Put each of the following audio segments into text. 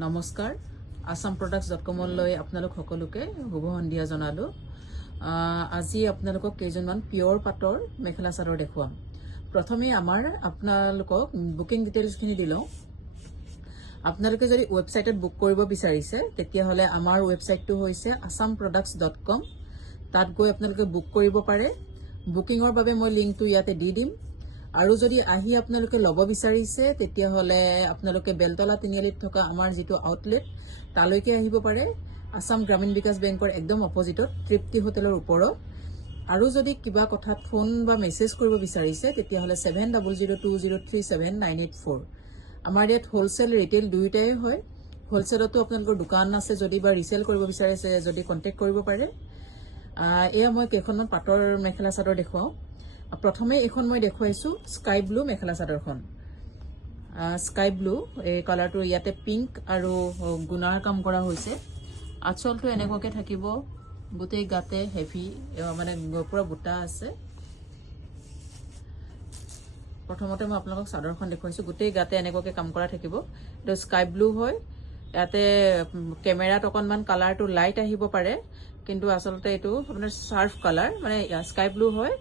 নমস্কাৰ assamproducts.com লৈ আপোনালোক সকলোকে শুভ সন্ধিয়া জনালো আজি আপোনালোকক কেইজনমান পিওৰ পাটৰ মেখেলা চাদৰ দেখুৱাম প্ৰথমে আপোনালোকক বুকিং ডিটেইলছখিনি দিলো আপোনালোকে যদি ওয়েবসাইটত বুক কৰিব বিচাৰিছে তেতিয়া হলে আমাৰ ওয়েবসাইটটো হৈছে assamproducts.com তাত গৈ আপোনালোকে বুক কৰিব পাৰে বুকিংৰ বাবে মই লিংকটো ইয়াতে দি দিম আৰু যদি আহি আপোনালোকে লব বিচাৰিছে তেতিয়া হলে আপোনালোকে বেলতলা তিনিআলিত থকা আমাৰ যেটো আউটলেট তালৈকে আহিব পাৰে আসাম গ্ৰামীণ বিকাশ বেংকৰ একদম অপজিটত তৃপ্তি হোটেলৰ ওপৰত আৰু যদি কিবা কথাত ফোন বা মেসেজ কৰিব বিচাৰিছে তেতিয়া হলে 7002037984 আমাৰ ইয়াত হোলসেল ৰিটেইল দুইটাই হয় হোলসেলতো আপোনালোকৰ দোকান আছে যদি বা ৰিসেল কৰিব বিচাৰিছে যদি কন্টাক্ট কৰিব পাৰে এয়া মই কেইখনমান পাটৰ মেখেলা চাদৰ দেখুৱাও প্ৰথমে এখন মই দেখুৱাইছো স্কাই ব্লু মেখেলা চাদৰখন স্কাই ব্লু এই কালাৰটো ইয়াতে পিংক আৰু গুনাৰ কাম কৰা হৈছে আচলটো এনেকুৱাকে থাকিব গোটেই গাতে হেভি মানে পুৰা বুটা আছে প্ৰথমতে মই আপোনালোকক চাদৰখন দেখুৱাইছো গোটেই গাতে এনেকুৱাকে কাম কৰা থাকিব এটো স্কাই ব্লু হয় ইয়াতে কেমেৰাত অকনমান কালাৰটো লাইট আহিব পাৰে কিন্তু আচলতে এটো আপোনাৰ শাৰ্প কালাৰ মানে স্কাই ব্লু হয়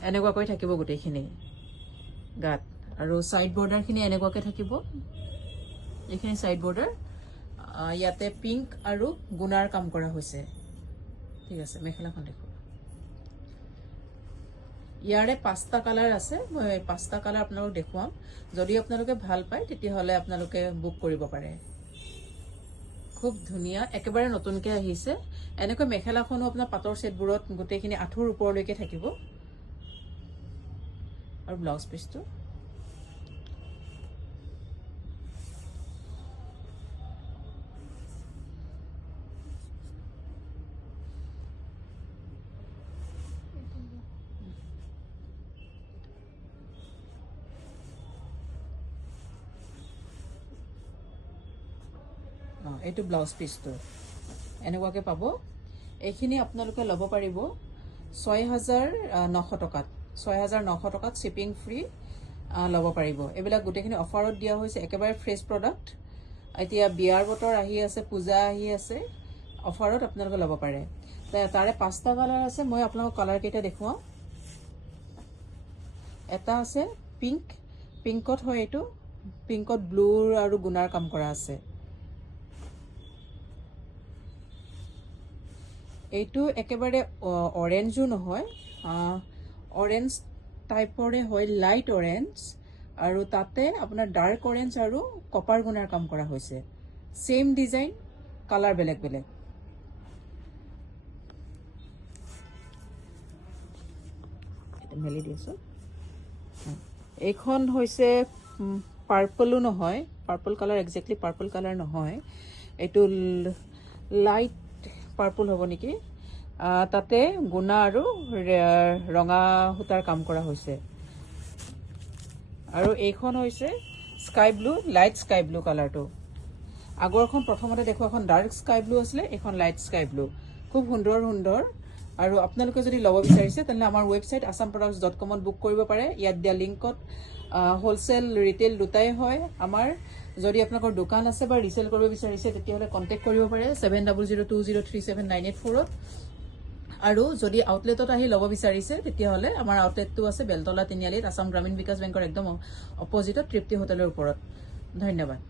এনেকুৱাকৈ থাকিব গোটেইখিনি গাত আৰু সাইড বৰ্ডাৰ খিনি এনেকুৱাকে থাকিব এইখিনি সাইড বৰ্ডাৰ ইয়াতে পিংক আৰু গুনাৰ কাম কৰা হৈছে ঠিক আছে মেখেলাখন দেখো ইয়াৰে পাঁচটা কালাৰ আছে মই পাঁচটা কালাৰ আপোনালোকক দেখুৱাম যদি আপোনালোকে ভাল পায় তেতিয়া হলে আপোনালোকে বুক কৰিব পাৰে খুব ধুনিয়া একেবাৰে নতুনকে আহিছে এনেকৈ মেখেলাখনো আপোনাৰ পাটৰ সেটবোৰত গোটেইখিনি আঠুৰ ওপৰলৈকে থাকিব और ब्लाउज पीस तो এইটো ব্লাউজ পিসটো এনেকুৱাকে পাব এইখিনি আপোনালোকে লব পাৰিব 6900 টকাত 6900 টকাত শিপিং ফ্ৰী লব পাৰিব এবিলাক গুটেখিনি অফাৰত দিয়া হৈছে একেবাৰে ফ্ৰেশ প্ৰডাক্ট এতিয়া বিয়াৰ বতৰ আহি আছে পূজা আহি আছে অফাৰত আপোনালোকে লব পাৰে তাৰে পাঁচটা কালাৰ আছে মই আপোনালোকক কালাৰ কেইটা দেখুৱাও এটা আছে পিংক পিংকত হয় এটো পিংকত ব্লু আৰু গুনাৰ কাম কৰা আছে এইটো একেবাৰে অৰেঞ্জও নহয় অৰেঞ্জ টাইপৰে হয় লাইট অৰেঞ্জ আৰু তাতে আপোনাৰ ডাৰ্ক অৰেঞ্জ আৰু কপাৰ গুনাৰ কাম কৰা হৈছে সেম ডিজাইন কালাৰ বেলেগ বেলেগ এটা মেলি দিছো এইখন হৈছে পাৰ্পলও নহয় purple colour exactly purple colour নহয় এটো লাইট পাৰ্পল হ'ব নেকি তাতে গুনা আৰু ৰঙা হুতাৰ কাম কৰা হৈছে আৰু এইখন হৈছে sky blue light sky blue কালাৰটো আগৰখন প্ৰথমতে দেখো এখন ডাৰ্ক স্কাই ব্লু আছিল এখন লাইট স্কাই ব্লু খুব সুন্দৰ সুন্দৰ আৰু আপোনালোকে যদি লব বিচাৰিছে তেনে আমাৰ ওয়েবসাইট assamproducts.com ত বুক কৰিব পাৰে ইয়াত দিয়া লিংকত হোলসেল ৰিটেইল দুটাই হয় আমাৰ যদি আপোনালোকৰ দোকান আছে বা ৰিসেল কৰিব বিচাৰিছে তেতিয়া হলে কন্টাক্ট কৰিব পাৰে 7002037984 আৰু যদি আউটলেটত আহি লব বিচাৰিছে তেতিয়া হলে আমাৰ আউটলেটটো আছে বেলতলা তিনিআলিত আসাম গ্ৰামীণ বিকাশ বেংকৰ একদম অপজিটত তৃপ্তি হোটেলৰ ওপৰত ধন্যবাদ